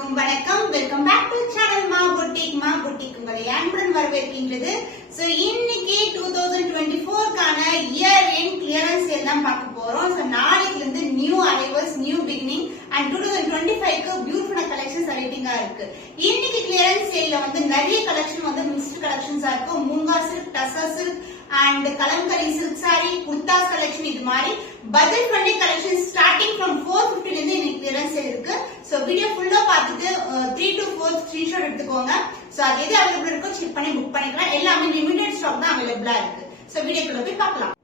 அனைவருக்கும் வணக்கம். Welcome back to channel மா புட்டிக் உங்களை அன்புடன் வரவேற்கின்றது. சோ இன்னைக்கு 2024 கான இயர் எண்ட் கிளியரன்ஸ் சேல் தான் பார்க்க போறோம். சோ நாளைக்கு இருந்து new arrivals, new beginning and 2025 க்கு பியூட்டிஃபுல் கலெக்ஷன்ஸ் அரைட்டிங்கா இருக்கு. இன்னைக்கு கிளியரன்ஸ் சேல்ல வந்து நிறைய கலெக்ஷன் வந்து மிக்ஸ்ட் கலெக்ஷன்ஸா இருக்கும். Moonga silk, tussar silk and kalamkari silk saree, kurtas collection இது மாதிரி budget friendly collection starting from 450 ல இருந்து இன்னைக்கு clearance sale இருக்கு. சோ வீடியோ ஃபுல்லா பார்த்துட்டு 3 to 4 ஸ்கிரீன்ஷாட் எடுத்துக்கோங்க. சோ அது எது அவைலபிள் இருக்கோ செக் பண்ணி புக் பண்ணிக்கலாம். எல்லாமே லிமிடெட் ஸ்டாக் தான் அவைலபிளா இருக்கு. சோ வீடியோக்குள்ள போய் பார்க்கலாம்.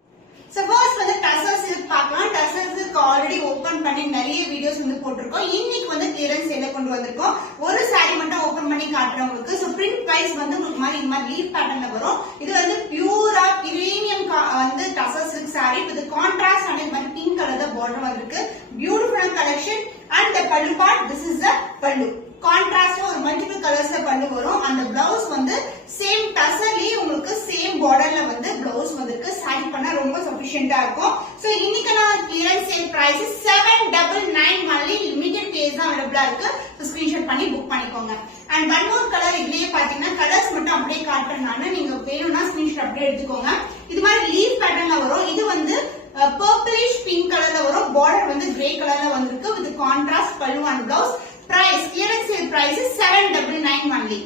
சோ ஃபர்ஸ்ட் வந்து டசர் சில்க் பார்க்கலாம். டசர் சில்க் ஆல்ரெடி ஓபன் பண்ணி நிறைய வீடியோஸ் வந்து போட்டுருக்கோம். இன்னைக்கு வந்து கிளியரன்ஸ் சேல கொண்டு வந்திருக்கோம். ஒரு சாரி மட்டும் ஓபன் பண்ணி காட்டுறேன் உங்களுக்கு. சோ பிரிண்ட் வைஸ் வந்து உங்களுக்கு மாதிரி இந்த மாதிரி லீஃப் பேட்டர்ன்ல வரும். இது வந்து பியூரா பிரீமியம் வந்து tussar silk sorry with contrast and மாதிரி பிங்க் கலர் தான் பார்டர் வந்திருக்கு. பியூட்டிஃபுல் கலெக்ஷன் அண்ட் தி பல்லு பார்ட், திஸ் இஸ் தி பல்லு. கான்ட்ராஸ்ட் ஒரு மல்டிபிள் கலர்ஸ்ல பல்லு வரும். அந்த பிளவுஸ் வந்து சேம் டசர்லயே உங்களுக்கு சேம் பார்டர்ல வந்து பிளவுஸ் வந்திருக்கு. சாரி பண்ணா ரொம்ப சஃபிஷியன்ட்டா இருக்கும். சோ இன்னைக்கு நான் clearance sale price 799 only, limited piece தான் அவைலபிளா இருக்கு. சோ ஸ்கிரீன்ஷாட் பண்ணி புக் பண்ணிக்கோங்க. அண்ட் ஒன் மோர் கலர் இதுலயே பாத்தீங்கன்னா கலர்ஸ் மட்டும் அப்படியே காட்டுறேன். நீங்க வேணும்னா ஸ்கிரீன்ஷாட் அப்படியே எடுத்துக்கோங்க. இது மாதிரி லீஃப் பேட்டர்ன்ல வரும். இது வந்து பர்பிளிஷ் பிங்க் கலர்ல வரும். பார்டர் வந்து கிரே கலர்ல வந்திருக்கு வித் கான்ட்ராஸ்ட் பல்லு and blouse. Price, clearance sale price is 799 only.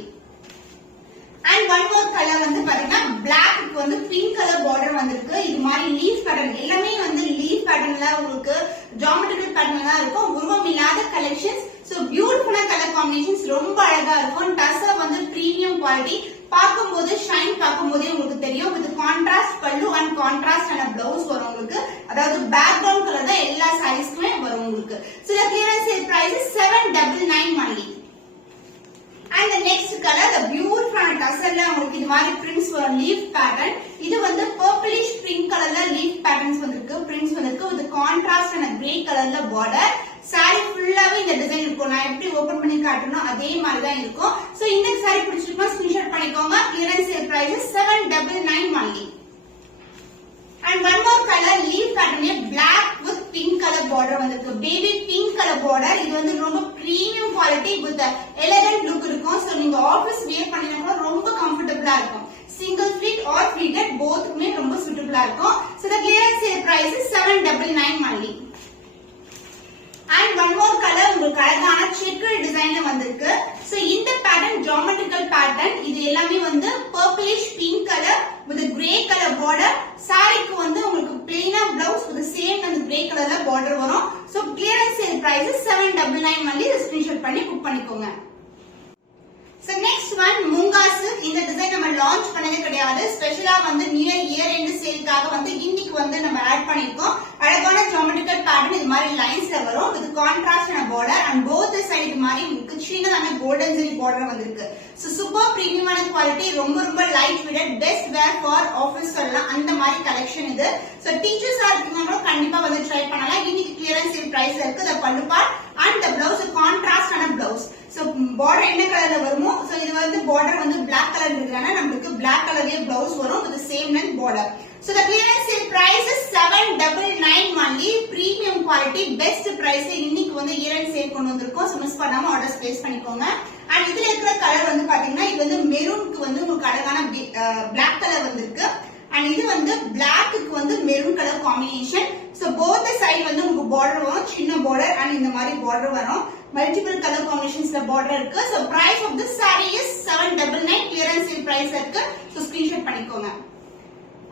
And one more color வந்து பாத்தீங்கன்னா black க்கு வந்து pink color border வந்திருக்கு. இது மாதிரி leaf pattern எல்லாமே வந்து leaf patternல உங்களுக்கு geometrical pattern தான் இருக்கும். உருவம் இல்லாத collections. So beautiful color combinations, ரொம்ப அழகா இருக்கும். டசர் வந்து premium quality. பாக்கும்போது ஷைன் பாக்கும்போதே உங்களுக்கு தெரியும். வித் கான்ட்ராஸ்ட் பல்லு அண்ட் கான்ட்ராஸ்ட் ஆன பிளவுஸ் வரும் உங்களுக்கு. அதாவது பேக்ரவுண்ட் கலர் தான் எல்லா சாரீஸ்க்குமே வரும் உங்களுக்கு. So the clearance sale price is 799 only. And the next color, the beautiful டசர்ல உங்களுக்கு இது மாதிரி prints வரும், leaf pattern. இது வந்து purplish pink கலர்ல leaf patterns வந்திருக்கு, prints வந்திருக்கு with contrast and grey கலர்ல border. சாரி ஃபுல்லாவே இந்த டிசைன் இருக்கும். நான் எப்படி ஓபன் பண்ணி காட்டணும் அதே மாதிரி தான் இருக்கும். சோ இந்த சாரி பிடிச்சிருக்கா ஸ்கிரீன்ஷாட் பண்ணிக்கோங்க. Clearance sale price 799 only. And one more color, leaf patternல black with pink color border வந்திருக்கு. baby pink color border. இது வந்து ரொம்ப premium quality with elegant look இருக்கும். சோ நீங்க ஆபீஸ் வேர் பண்ணினா கூட ரொம்ப கம்ஃபர்ட்டபிளா இருக்கும். single fleet or fleeted bothக்குமே ரொம்ப சூட்டபிளா இருக்கும். So the clearance sale price is 799 only. And one more color, உங்களுக்கு அழகான செக்கர் டிசைன்ல வந்திருக்கு. சோ இந்த பேட்டர்ன் ஜியோமெட்ரிக்கல் பேட்டர்ன். இது எல்லாமே வந்து purplish pink color with grey color border. சாரிக்கு வந்து உங்களுக்கு plain blouse with same and grey colorல border வரும். So clearance sale price is 799 only. Screenshot பண்ணி புக் பண்ணிக்கோங்க. So next one, moonga silk. இந்த டிசைன் நம்ம லான்ச் பண்ணவே கிடையாது. ஸ்பெஷலா வந்து நியர் இயர் எண்ட் சேல்காக வந்து இன்னைக்கு வந்து நம்ம ஆட் பண்ணிருக்கோம். அழகான ஜியோமெட்ரிக்கல் பேட்டர்ன் இது மாதிரி லைன்ஸ்ல வரும் வித் கான்ட்ராஸ்ட் ஆன பார்டர் அண்ட் போத் சைடு இது மாதிரி உங்களுக்கு சின்னதான கோல்டன் ஜெரி பார்டர் வந்திருக்கு. சோ சூப்பர் பிரீமியமான குவாலிட்டி, ரொம்ப ரொம்ப light weight, best wear for office சொல்லலாம். அந்த மாதிரி கலெக்ஷன் இது. சோ டீச்சர்ஸா இருக்கீங்கன்னா கண்டிப்பா வந்து ட்ரை பண்ணலாம். இன்னைக்கு கிளியரன்ஸ் சேல் பிரைஸ்ல இருக்கு. the pallu part and the blouse contrast ஆன blouse. சோ border என்ன கலர்ல வருமோ, சோ இது வந்து border வந்து black கலர் இருக்குறனால நமக்கு black கலர்லயே blouse வரும் with the same length border. So the clearance sale price is 799 only. Premium quality, best price. இன்னைக்கு வந்து இயர் எண்ட் சேல் கொண்டு வந்திருக்கோம். சோ மிஸ் பண்ணாம ஆர்டர் பிளேஸ் பண்ணிக்கோங்க. and இதுல இருக்கிற கலர் வந்து பாத்தீங்கன்னா இது வந்து மெரூனுக்கு வந்து உங்களுக்கு அழகான black கலர் வந்திருக்கு. and இது வந்து blackக்கு வந்து maroon colour combination. So both the side வந்து உங்களுக்கு border வரும், சின்ன border and இந்த மாதிரி border வரும். multiple color combinationsல border இருக்கு. so price of this saree is 799. clearance sale price இருக்கு. so screenshot பண்ணிக்கோங்க.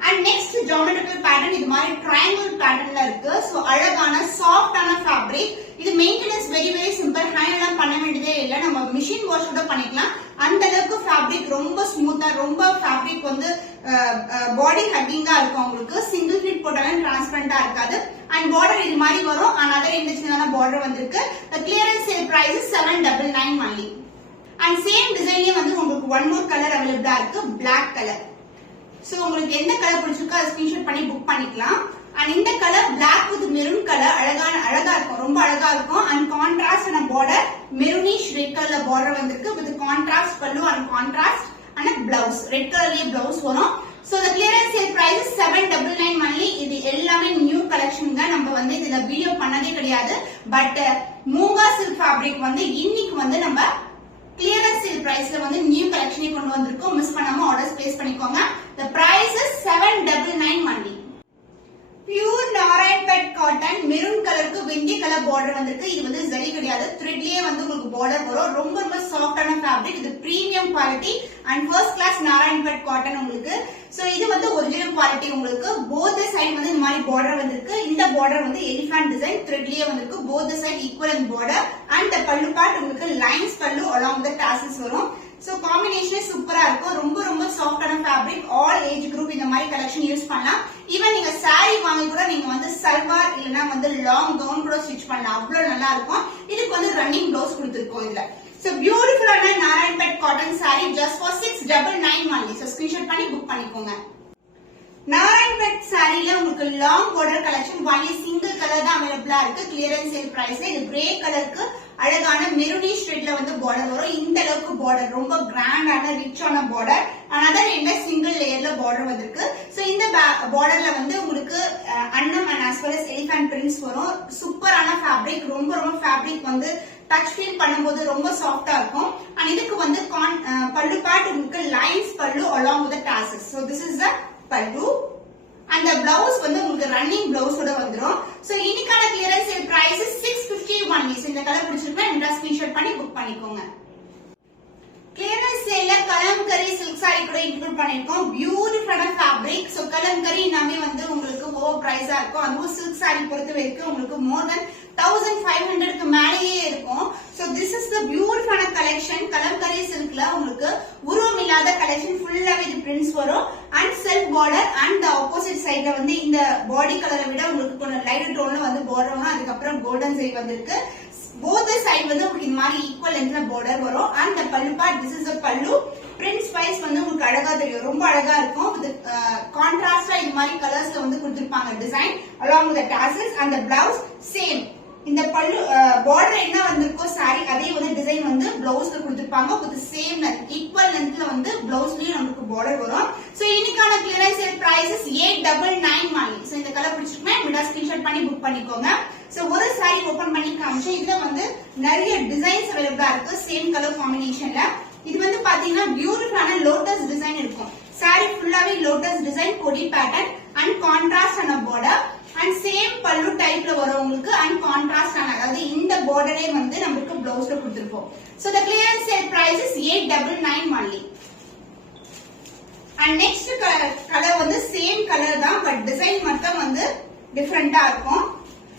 and next geometrical pattern இது மாதிரி triangle patternல இருக்கு. so அழகான சாஃப்ட்டான fabric. இது மெயின்டெனன்ஸ் வெரி வெரி சிம்பிள். ஹேண்ட்லாம் பண்ண வேண்டியதே இல்ல. நம்ம மிஷின் வாஷ் கூட பண்ணிக்கலாம். அந்த அளவுக்கு fabric ரொம்ப ஸ்மூத்தா, ரொம்ப fabric வந்து பாடி ஹக்கிங்கா இருக்கும். உங்களுக்கு சிங்கிள் ஃபிட் போட்டாலும் டிரான்ஸ்பரண்டா இருக்காது. அண்ட் பார்டர் இது மாதிரி வரும். another இந்த சின்னதான பார்டர் வந்திருக்கு. the clearance sale price is 799 only. and same டிசைன்லயே வந்து உங்களுக்கு one more color அவைலபிளா இருக்கு, black color. சோ உங்களுக்கு எந்த கலர் பிடிச்சிருக்கோ அதை ஸ்கிரீன்ஷாட் பண்ணி புக் பண்ணிக்கலாம். and இந்த colour black with maroon color அழகா இருக்கும், ரொம்ப அழகா இருக்கும். and contrast ஆன border மெரூனிஷ் ரெட் கலர்ல border வந்திருக்கு with contrast பல்லு and contrast and blouse red கலர்லயே blouse வரும். So the clearance sale price is 799 only. இது எல்லாமே நியூ கலெக்ஷன் தான். நம்ம வந்து இதுல வீடியோ பண்ணதே கிடையாது. But moonga silk fabric fabric வந்து இன்னைக்கு வந்து நம்ம கிளியரன்ஸ் சேல் பிரைஸ்ல வந்து நியூ கலெக்ஷனை கொண்டு வந்திருக்கோம். மிஸ் பண்ணாம ஆர்டர்ஸ் பிளேஸ் பண்ணிக்கோங்க. The price is 799 only. Pure Narayanpet cotton maroon கலருக்கு வெங்கி கலர் பார்டர் வந்திருக்கு. இது வந்து ஜரி கிடையாது, த்ரெட்லயே வந்து உங்களுக்கு பார்டர் வரும். ரொம்ப ரொம்ப சாஃப்டான ஃபேப்ரிக். இது premium quality and first class Narayanpet cotton உங்களுக்கு. சோ இது வந்து ஒரிஜினல் குவாலிட்டி உங்களுக்கு. போத் சைடு வந்து இந்த மாதிரி பார்டர் வந்திருக்கு. இந்த பார்டர் வந்து எலிஃபண்ட் டிசைன் த்ரெட்லயே வந்திருக்கு. Both side equal border and பல்லு பார்ட் உங்களுக்கு லைன்ஸ் பல்லு along the tassels வரும். சோ காம்பினேஷனே சூப்பரா இருக்கும். ரொம்ப ரொம்ப சாஃப்டான ஃபேப்ரிக். ஆல் ஏஜ் குரூப் இந்த மாதிரி கலெக்ஷன் யூஸ் பண்ணலாம். ஈவன் நீங்க சாரி வாங்கி கூட நீங்க வந்து சல்வார் இல்லனா வந்து லாங் கவுன் கூட ஸ்டிச் பண்ணலாம். அவ்வளவு நல்லா இருக்கும். இதுக்கு வந்து ரன்னிங் ப்ளவுஸ் கொடுத்திருக்கோம் இதுல. சோ பியூட்டிஃபுல்லான Narayanpet cotton sorry just for 699 only. So screenshot பண்ணி புக் பண்ணிக்கோங்க. நாராயண்பேட் சாரில உங்களுக்கு long border collection only single colour தான் அவைலபிளா இருக்கு. கிளியரன்ஸ் சேல் பிரைஸ்ல இது கிரே கலருக்கு அழகான மெரூனிஷ் ரெட்ல வந்து பார்டர் வரும். இந்த அளவுக்கு பார்டர் ரொம்ப கிராண்டான ரிச்சான பார்டர். அனதர் என்ன சிங்கிள் லேயர்ல பார்டர் வந்திருக்கு. சோ இந்த பார்டர்ல வந்து உங்களுக்கு அன்னம் and as well as elephant prints வரும். சூப்பரான ஃபேப்ரிக். ரொம்ப ரொம்ப ஃபேப்ரிக் வந்து டச் ஃபீல் பண்ணும்போது ரொம்ப சாஃப்டா இருக்கும். அண்ட் இதுக்கு வந்து பல்லு பார்ட் உங்களுக்கு லைன்ஸ் பல்லு along with the tassels. So this is the பல்லு. அந்த பிளவுஸ் வந்து உங்களுக்கு ரன்னிங் பிளவுஸோட வந்துரும். சோ இன்னைக்கான கிளியரன்ஸ் சேல் பிரைஸ் 651. இந்த கலர் பிடிச்சிருக்கா இந்த ஸ்கிரீன்ஷாட் பண்ணி புக் பண்ணிக்கோங்க. கிளியரன்ஸ் சேல்ல கலம்கரி சில்க் சாரி கூட இன்க்ளூட் பண்ணிருக்கோம். பியூட்டிஃபுல்லான ஃபேப்ரிக். சோ கலம்கரி எல்லாமே வந்து உங்களுக்கு ஓவர் பிரைஸா இருக்கும். அதுவும் சில்க் சாரி பொறுத்த வரைக்கும் உங்களுக்கு மோர் தென் 1500க்கு மேலேயே இருக்கும். சோ திஸ் இஸ் தி பியூட்டிஃபுல்லான கலெக்ஷன். கலம்கரி சில்க்ல உங்களுக்கு உருவம் இல்லாத கலெக்ஷன் ஃபுல்லாவே இது பிரிண்ட்ஸ் வரும். And self border and opposite சைடுல வந்து இந்த பாடி கலரை விட உங்களுக்கு கொஞ்சம் லைட் டோன்ல வந்து பார்டர் வரும். அதுக்கப்புறம் கோல்டன் ஜரி வந்திருக்கு. போத் சைடு வந்து உங்களுக்கு இந்த மாதிரி ஈக்குவல் லென்த்ல பார்டர் வரும். அண்ட் the பல்லு பார்ட் this is the பல்லு. பிரிண்ட்ஸ் வைஸ் வந்து உங்களுக்கு அழகா தெரியும். ரொம்ப அழகா இருக்கும். இது கான்ட்ராஸ்டா இந்த மாதிரி கலர்ஸ்ல வந்து கொடுத்திருப்பாங்க design along with the tassels and the blouse same. இந்த பல்லு பார்டர் என்ன வந்திருக்கோ சாரி அதே வந்து டிசைன் வந்து பிளவுஸ்ல கொடுத்திருப்பாங்க. வித் சேம் லென்த் ஈக்குவல் லென்த்ல வந்து பிளவுஸ்லயும் நமக்கு பார்டர் வரும். சோ இன்னைக்கான clearance sale price 899 only. So இந்த கலர் பிடிச்சிருக்குமே விட ஸ்கிரீன்ஷாட் பண்ணி புக் பண்ணிக்கோங்க. சோ ஒரு சாரி ஓபன் பண்ணி காமிச்சேன். இதுல வந்து நிறைய டிசைன்ஸ் அவைலபிளா இருக்கு சேம் கலர் காம்பினேஷன்ல. இது வந்து பாத்தீங்கன்னா பியூட்டிஃபுல்லான லோட்டஸ் டிசைன் இருக்கும். சாரி ஃபுல்லாவே லோட்டஸ் டிசைன் கொடி பேட்டர்ன் அண்ட் கான்ட்ராஸ்ட் ஆன பார்டர் அண்ட் சேம் பல்லு டைப்ல வரும் உங்களுக்கு. அண்ட் கான்ட்ராஸ்ட் ஆன அதாவது இந்த பார்டரே வந்து நமக்கு பிளவுஸ்ல கொடுத்திருப்போம். So the clearance sale price is 899 only. And next colour வந்து சேம் கலர் தான் பட் டிசைன் மட்டும் வந்து டிஃபரெண்டா இருக்கும்.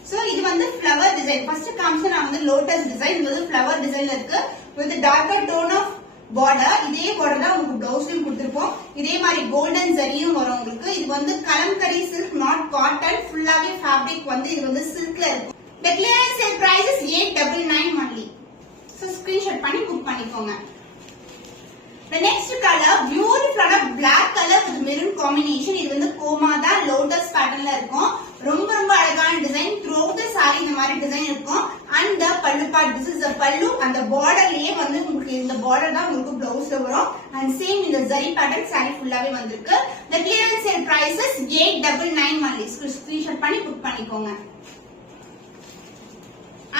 சோ இது வந்து ஃப்ளவர் டிசைன். ஃபர்ஸ்ட் காமிச்ச நான் வந்து லோட்டஸ் டிசைன். இது வந்து ஃப்ளவர் டிசைன்ல இருக்கு with darker tone of border. இதே பார்டர் தான் உங்களுக்கு பிளவுஸ்லயும் கொடுத்திருப்போம். இதே மாதிரி கோல்டன் ஜரியும் வரும் உங்களுக்கு. இது வந்து கலம்கரி சில்க் நாட் காட்டன். ஃபுல்லாவே ஃபேப்ரிக் வந்து இது வந்து சில்க்ல இருக்கும். The clearance sale price is 899 only. So screenshot பண்ணி புக் பண்ணிக்கோங்க. The next color beautiful black color with maroon combination. இது வந்து கோமாதா லோட்டஸ் பேட்டர்ன்ல இருக்கும். ரொம்ப ரொம்ப அழகான டிசைன். throughout the saree இந்த மாதிரி டிசைன் இருக்கும். and the pallu part this is the pallu. அந்த பார்டர்லயே வந்து உங்களுக்கு இந்த பார்டர் தான் உங்களுக்கு பிளவுஸ்ல வரும். and same இந்த zari pattern saree ஃபுல்லாவே வந்திருக்கு. the clearance sale price is 899 only. Screenshot பண்ணி புக் பண்ணிக்கோங்க.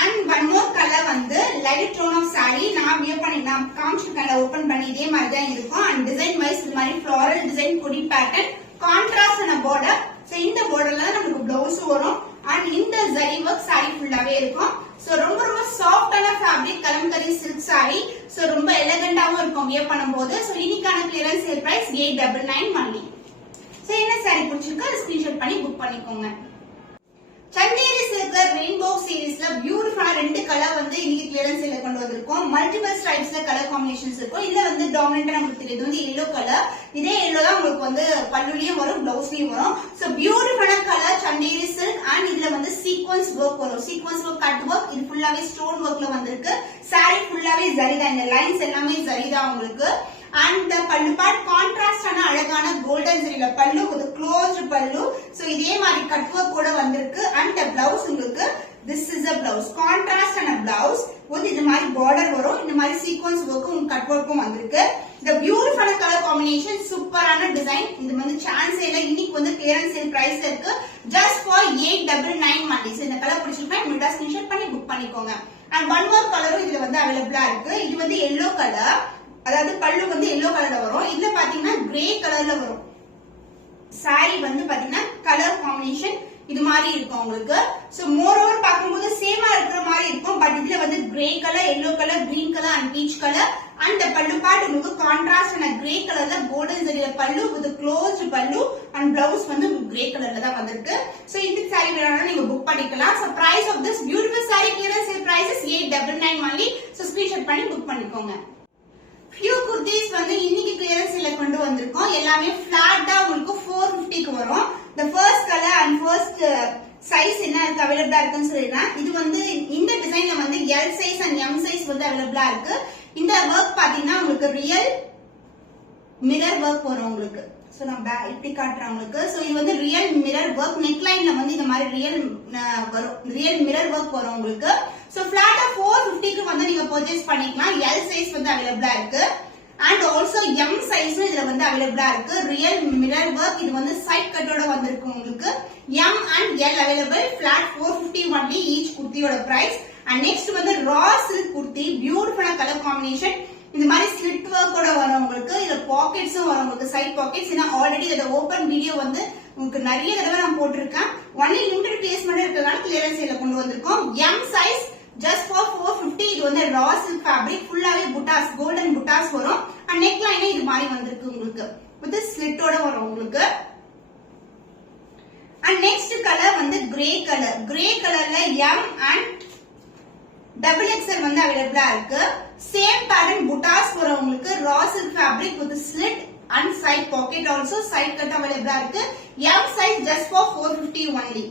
and one more color வந்து light tone of saree. நான் வியர் பண்ணி நான் காமிச்ச கலர் ஓபன் பண்ணி இதே மாதிரி தான் இருக்கும். and design wise இந்த மாதிரி floral design கொடி pattern contrast ஆன border. சோ இந்த borderல நமக்கு blouse வரும். and இந்த zari work saree ஃபுல்லாவே இருக்கும். சோ ரொம்ப ரொம்ப சாஃப்டான fabric Kalamkari silk saree. So ரொம்ப எலிகண்டாவும் இருக்கும் வியர் பண்ணும்போது. சோ இன்னைக்கான clearance sale price 899 only. So என்ன saree பிடிச்சிருக்கா ஸ்கிரீன்ஷாட் பண்ணி புக் பண்ணிக்கோங்க. சந்தேரி சில்க்ல ரெயின்போ சீரிஸ்ல பியூட்டிஃபுல்லா ரெண்டு கலர் வந்து இன்னைக்கு கிளியரன்ஸ் சேல்ல கொண்டு வந்திருக்கோம். மல்டிபிள் ஸ்ட்ரைப்ஸ்ல கலர் காம்பினேஷன்ஸ் இருக்கும். இதுல வந்து டாமினன்ட்டா நமக்கு தெரியுது வந்து yellow கலர். இதே yellow தான் உங்களுக்கு வந்து பல்லுலயும் வரும் பிளவுஸ்லயும் வரும். சோ பியூட்டிஃபுல்லா கலர் சந்தேரி சில்க் அண்ட் இதுல வந்து சீக்வென்ஸ் வர்க் வரும். சீக்வென்ஸ் வர்க் கட் வர்க் இது ஃபுல்லாவே ஸ்டோன் வர்க்ல வந்திருக்கு. saree ஃபுல்லாவே ஜரி தான். இந்த லைன்ஸ் எல்லாமே ஜரி தான் உங்களுக்கு. and the pallu part contrast ஆன அழகான கோல்டன் ஜரில பல்லு with closed பல்லு. சோ இதே மாதிரி கட் வர்க் கூட வந்திருக்கு. and the blouse உங்களுக்கு this is a blouse. Contrast and a blouse with இந்த மாதிரி border வரும். இந்த மாதிரி sequence work கட் workம் வந்திருக்கு. The beautiful color combination, சூப்பரான டிசைன். இது வந்து சான்ஸ் இல்ல. இன்னைக்கு வந்து clearance sale price இருக்கு. Just for 899 only. இந்த கலர் பிடிச்சிருந்தா இமிடியேட்டா ஸ்கிரீன்ஷாட் பண்ணி புக் பண்ணிக்கோங்க. And one more கலரும் இதுல வந்து அவைலபிளா இருக்கு. இது வந்து yellow color. அதாவது பல்லு வந்து yellow கலர்ல வரும். இதுல பாத்தீங்கன்னா grey கலர்ல வரும். saree வந்து பாத்தீங்கன்னா கலர் காம்பினேஷன் இது மாதிரி இருக்கும் உங்களுக்கு. சோ மோர் ஓவர் பாக்கும்போது சேமா இருக்கிற மாதிரி இருக்கும். பட் இதுல வந்து grey colour, yellow colour, green colour and peach colour. And பல்லு பார்ட் உங்களுக்கு கான்ட்ராஸ்ட் அண்ட் கிரே கலர்ல கோல்டன் ஜரியில பல்லு வித் க்ளோஸ்ட் பல்லு அண்ட் பிளவுஸ் வந்து கிரே கலர்ல தான் வந்திருக்கு. சோ இந்த saree வேணும்னா நீங்க புக் பண்ணிக்கலாம். So price of this beautiful saree clearance sale price is 899 only. So screenshot பண்ணி புக் பண்ணிக்கோங்க. few kurtis வந்து இன்னைக்கு clearance sale கொண்டு வந்திருக்கோம். எல்லாமே flat-ஆ உங்களுக்கு 450 க்கு வரும். the first color and first size என்ன இருக்கு அவைலபிளா இருக்குன்னு சொல்லிடுறேன். இது வந்து இந்த டிசைன்ல வந்து L size and M size வந்து அவைலபிளா இருக்கு. இந்த work பாத்தீங்கன்னா உங்களுக்கு ரியல் மிரர் work வரும் உங்களுக்கு. சோ நான் இப்படி காட்டுறேன் உங்களுக்கு. சோ இது வந்து ரியல் மிரர் work, neck lineல வந்து இந்த மாதிரி ரியல் மிரர் work வரும் உங்களுக்கு. சோ flat-ஆ 450 க்கு வந்து நீங்க purchase பண்ணிக்கலாம். L size வந்து அவைலபிளா இருக்கு. and also M size இதுல வந்து அவைலபிளா இருக்கு. ரியல் மிரர் வர்க் இது வந்து சைட் கட்டோட வந்திருக்கு உங்களுக்கு. M and L available, flat 450 only each kurtiயோட price. and next வந்து raw silk kurti, beautiful colour combination. இந்த மாதிரி ஸ்லிட் வர்க்கோட வரும் உங்களுக்கு. இதுல பாக்கெட்ஸும் வரும் உங்களுக்கு, சைட் பாக்கெட்ஸ். ஏன்னா ஆல்ரெடி இதோட ஓபன் வீடியோ வந்து உங்களுக்கு நிறைய தடவை நான் போட்டிருக்கேன். ஒன்லி லிமிடெட் பிளேஸ் மட்டும் இருக்கிறதுனால கிளியரன்ஸ் சேல்ல கொண்டு வந்திருக்கோம். M size just for 450. இது வந்து raw silk fabric, ஃபுல்லாவே புட்டாஸ், கோல்டன் புட்டாஸ் வரும். and neck line இது மாதிரி வந்திருக்கு உங்களுக்கு with slit ஓட வரும் உங்களுக்கு. and next color வந்து grey color. grey colorல M and XXL வந்து அவைலபிளா இருக்கு. சேம் பேட்டர்ன் புட்டாஸ் வரும் உங்களுக்கு. raw silk fabric with slit and side pocket also, side cut அவைலபிளா இருக்கு. M size just for 450 only.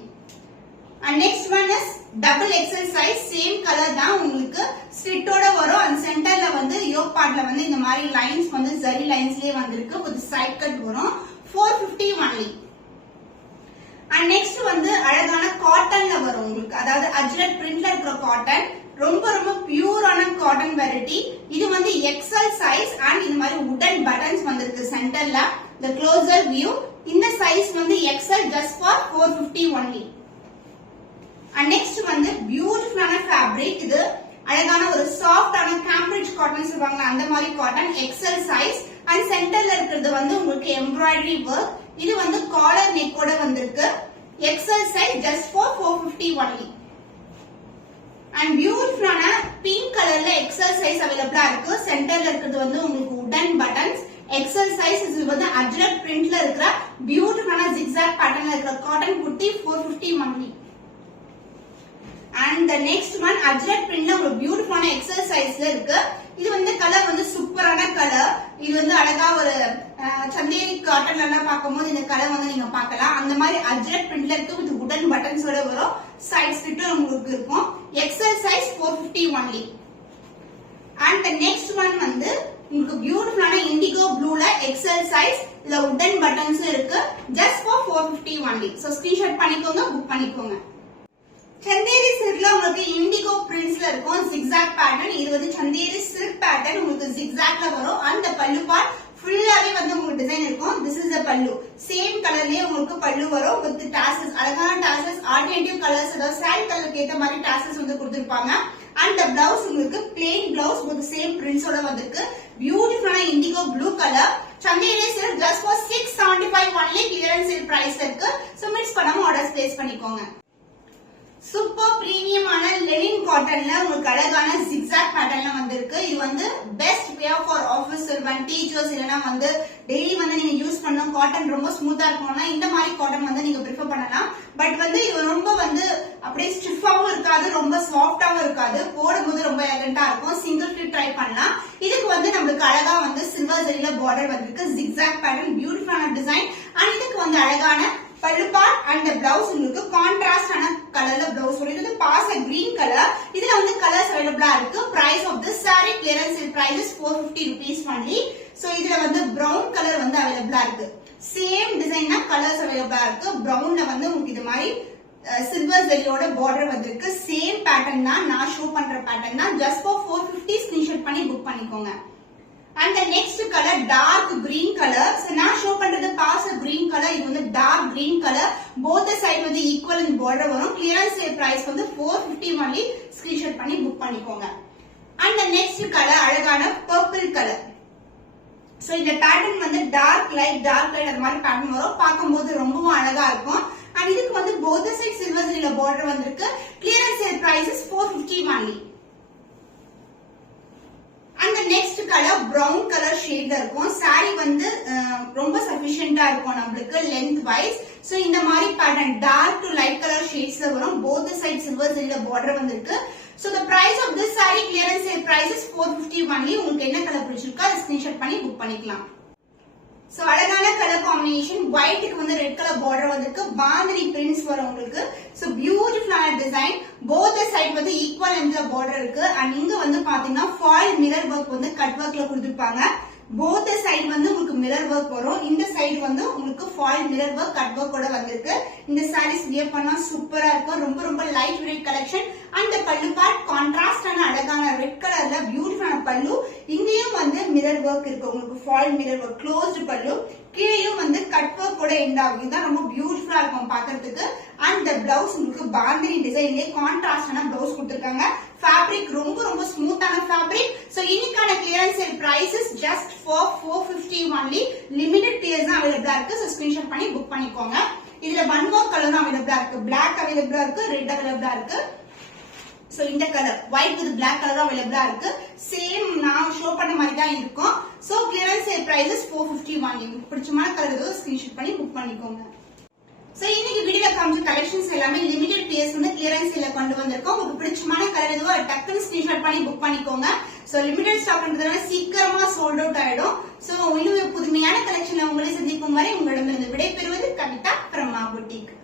and next one is XXL size, same color தான் உங்களுக்கு. Slit ஓட வரும். and சென்டர்ல வந்து யோக் பார்ட்ல வந்து இந்த மாதிரி லைன்ஸ் வந்து ஜரி லைன்ஸ்லயே வந்திருக்கு. with side cut வரும். 450 only. and next வந்து அழகான காட்டன்ல வரும் உங்களுக்கு. அதாவது அஜ்ரக் பிரிண்ட்ல இருக்கிற காட்டன், ரொம்ப ரொம்ப பியூரான காட்டன் வெரைட்டி. இது வந்து XL size and இந்த மாதிரி வுடன் பட்டன்ஸ் வந்திருக்கு சென்டர்ல. the closer view, இந்த சைஸ் வந்து XL just for 450 only. and next வந்து பியூட்டிஃபுல்லான ஃபேப்ரிக். இது அழகான ஒரு சாஃப்டான கேம்பிரிட்ஜ் காட்டன் சொல்வாங்க, அந்த மாதிரி காட்டன். XL size and சென்டர்ல இருக்கிறது வந்து உங்களுக்கு எம்ப்ராய்டரி வர்க். இது வந்து காலர் நெக்கோட வந்திருக்கு. XL size just for 450 only. and பியூட்டிஃபுல்லான பிங்க் கலர்ல XL size அவைலபிளா இருக்கு. சென்டர்ல இருக்கிறது வந்து உங்களுக்கு வுடன் பட்டன்ஸ். XL size இது வந்து அஜ்ரக் பிரிண்ட்ல இருக்கிற பியூட்டிஃபுல்லான zigzag பேட்டர்ன்ல இருக்கிற cotton kurti 450 only. and the next one ajrakh பிரிண்ட்ல ஒரு பியூட்டிஃபுல்லான XL sizeல இருக்கு. இது வந்து கலர் வந்து சூப்பரான கலர். இது வந்து அழகா ஒரு சந்தேரி காட்டன்ல எல்லாம் பார்க்கும்போது இந்த கலர் வந்து நீங்க பார்க்கலாம். அந்த மாதிரி அஜ்ரக் பிரிண்ட்ல இருக்கு. வித் வுடன் பட்டன்ஸோட வரும். சைட் ஸ்லிட்டும் உங்களுக்கு இருக்கும். XL size 450 only. and the next one வந்து உங்களுக்கு பியூட்டிஃபுல்லான இண்டிகோ ப்ளூல XL size, இல்ல வுடன் பட்டன்ஸ் இருக்கு. just for 450 only. so screenshot பண்ணிக்கோங்க, புக் பண்ணிக்கோங்க. சந்தேரி சில்க்ல உங்களுக்கு இண்டிகோ பிரிண்ட்ஸ்ல இருக்கும். zigzag pattern. இது வந்து சந்தேரி சில்க் பேட்டர்ன் உங்களுக்கு zigzagல வரும். அந்த பல்லு பார்ட் ஃபுல்லாவே வந்து உங்களுக்கு டிசைன் இருக்கும். திஸ் இஸ் தி பல்லு. சேம் கலர்லயே உங்களுக்கு பல்லு வரும் வித் டாசல்ஸ், அழகான டாசல்ஸ், ஆல்டர்னேட்டிவ் கலர்ஸ், அதாவது சாரி கலருக்கு ஏத்த மாதிரி டாசல்ஸ் வந்து கொடுத்திருப்பாங்க. அந்த பிளவுஸ் உங்களுக்கு plain பிளவுஸ் வித் சேம் பிரிண்ட்ஸோட வந்திருக்கு. பியூட்டிஃபுல்லான indigo blue colour. Chanderi silk just for 675 only. Clearance sale price இருக்கு. சோ மிஸ் பண்ணாம ஆர்டர்ஸ் பிளேஸ் பண்ணிக்கோங்க. சூப்பர் பிரீமியமான லெனின் காட்டன்ல உங்களுக்கு அழகான zigzag பேட்டர்ன்ல வந்திருக்கு. இது வந்து best wear for office servant, teachers, இல்லனா வந்து டெய்லி வந்து நீங்க யூஸ் பண்ணனும், காட்டன் ரொம்ப ஸ்மூத்தா இருக்கணும்னா இந்த மாதிரி காட்டன் வந்து நீங்க பிரெஃபர் பண்ணலாம். பட் வந்து இது ரொம்ப வந்து அப்படியே ஸ்டிஃபாவும் இருக்காது, ரொம்ப சாஃப்டாவும் இருக்காது. போடும்போது ரொம்ப எலகண்டா இருக்கும். சிங்கிள் ஃபிட் ட்ரை பண்ணலாம். இதுக்கு வந்து நமக்கு அழகா வந்து சில்வர் ஜரியில பார்டர் வந்திருக்கு. zigzag பேட்டர்ன், பியூட்டிஃபுல்லான டிசைன். and இதுக்கு வந்து அழகான பல்லு பார்ட் and பிளவுஸ் உங்களுக்கு கான்ட்ராஸ்டான கலர்ல பிளவுஸ் வரும். இது பாஸ் கிரீன் கலர். இதுல வந்து கலர்ஸ் அவைலபிளா இருக்கு. Price of this saree clearance sale price is 450 rupees only. So இதுல வந்து பிரவுன் கலர் வந்து அவைலபிளா இருக்கு. சேம் டிசைன்னா கலர்ஸ் அவைலபிளா இருக்கு. பிரவுன்ல வந்து உங்களுக்கு இது மாதிரி சில்வர் ஜெரியோட பார்டர் வந்திருக்கு. சேம் பேட்டர்ன் தான், நான் ஷோ பண்ற பேட்டர்ன் தான். ஜஸ்ட் ஃபார் 450 ஸ்கிரீன்ஷாட் பண்ணி புக் பண்ணிக்கோங்க. And the next color dark green color. So நான் ஷோ பண்றது பாஸ்டல் green color, இது வந்து dark green color. Both the side வந்து equal in border வரும். Clearance sale price வந்து 450 only. Screenshot பண்ணி புக் பண்ணிக்கோங்க. And the next color அழகான purple color. So இந்த பேட்டர்ன் வந்து dark light அந்த மாதிரி பேட்டர்ன் வரும். பார்க்கும்போது ரொம்பவும் அழகா இருக்கும். And இதுக்கு வந்து both the side silver zero border வந்திருக்கு. Clearance sale price is 450 only. And the next color brown color shade இருக்கும். saree வந்து ரொம்ப sufficient இருக்கும் நமக்கு length wise. So இந்த மாதிரி pattern dark to light color shades வரும். both the sides silver zero border வந்திருக்கு. So the price of this saree clearance sale price is 450 only. உங்களுக்கு என்ன கலர் பிடிச்சிருக்கோ அதை ஸ்கிரீன்ஷாட் பண்ணி புக் பண்ணிக்கலாம். So அழகான கலர் காம்பினேஷன், ஒயிட்க்கு வந்து ரெட் கலர் பார்டர் வந்திருக்கு. பாந்தினி பிரிண்ட்ஸ் வரும் உங்களுக்கு. So பியூட்டிஃபுல்லான டிசைன். both the side வந்து ஈக்குவல் லென்த்ல பார்டர் இருக்கு. and இங்க வந்து பாத்தீங்கன்னா ஃபாயில் மிரர் வர்க் வந்து கட் வர்க்ல கொடுத்திருப்பாங்க. both the side வந்து உங்களுக்கு மிரர் வர்க் வரும். இந்த சைடு வந்து உங்களுக்கு foil mirror work cut work கூட வந்திருக்கு. இந்த sarees வியர் பண்ணா சூப்பரா இருக்கும். ரொம்ப ரொம்ப light wait collection. and the பல்லு பார்ட் கான்ட்ராஸ்டான அழகான ரெட் கலர்ல பியூட்டிஃபுல்லான பல்லு. இங்கேயும் வந்து மிரர் வர்க் இருக்கு. உங்களுக்கு ஃபாயில் மிரர் வர்க் க்ளோஸ்டு பல்லு. கீழேயும் வந்து கட் வர்க் கூட எண்ட் ஆகும். இதுதான் ரொம்ப பியூட்டிஃபுல்லா இருக்கும் பாக்குறதுக்கு. and the blouse உங்களுக்கு பாந்தினி டிசைன்லயே கான்ட்ராஸ்டான blouse கொடுத்திருக்காங்க. ஃபேப்ரிக் ரொம்ப ரொம்ப ஸ்மூத்தான ஃபேப்ரிக். சோ இன்னைக்கான clearance sale prices just for 450 only. Limited periods தான் அவைலபிளா இருக்கு. சோ ஸ்கிரீன்ஷாட் பண்ணி புக் பண்ணிக்கோங்க. இதுல ஒன் மோர் கலர் தான் அவைலபிளா இருக்கு. பிளாக் அவைலபிளா இருக்கு, ரெட் அவைலபிளா இருக்கு. சோ இந்த colour white with black colour அவைலபிளா இருக்கு. சேம் நான் ஷோ பண்ண மாதிரி தான் இருக்கும். So clearance sale prices 450 only. பிடிச்சமான கலர் ஏதோ ஸ்கிரீன்ஷாட் பண்ணி புக் பண்ணிக்கோங்க. சோ இன்னைக்கு வீடியோல காமிச்ச கலெக்ஷன்ஸ் எல்லாமே லிமிடெட் பீரியட்ஸ் வந்து கிளியரன்ஸ் சேல்ல கொண்டு வந்திருக்கோம். உங்களுக்கு பிடிச்சமான கலர் எதுவோ டக்குனு ஸ்கிரீன்ஷாட் பண்ணி புக் பண்ணிக்கோங்க. சோ லிமிடெட் ஸ்டாக்ன்றதுனால சீக்கிரமா சோல்ட் அவுட் ஆயிடும். சோ இன்னும் புதுமையான கலெக்ஷன்ல உங்களை சந்திக்கும் வரை உங்களிடமிருந்து விடைபெறுவது கவிதா from Ma Boutique.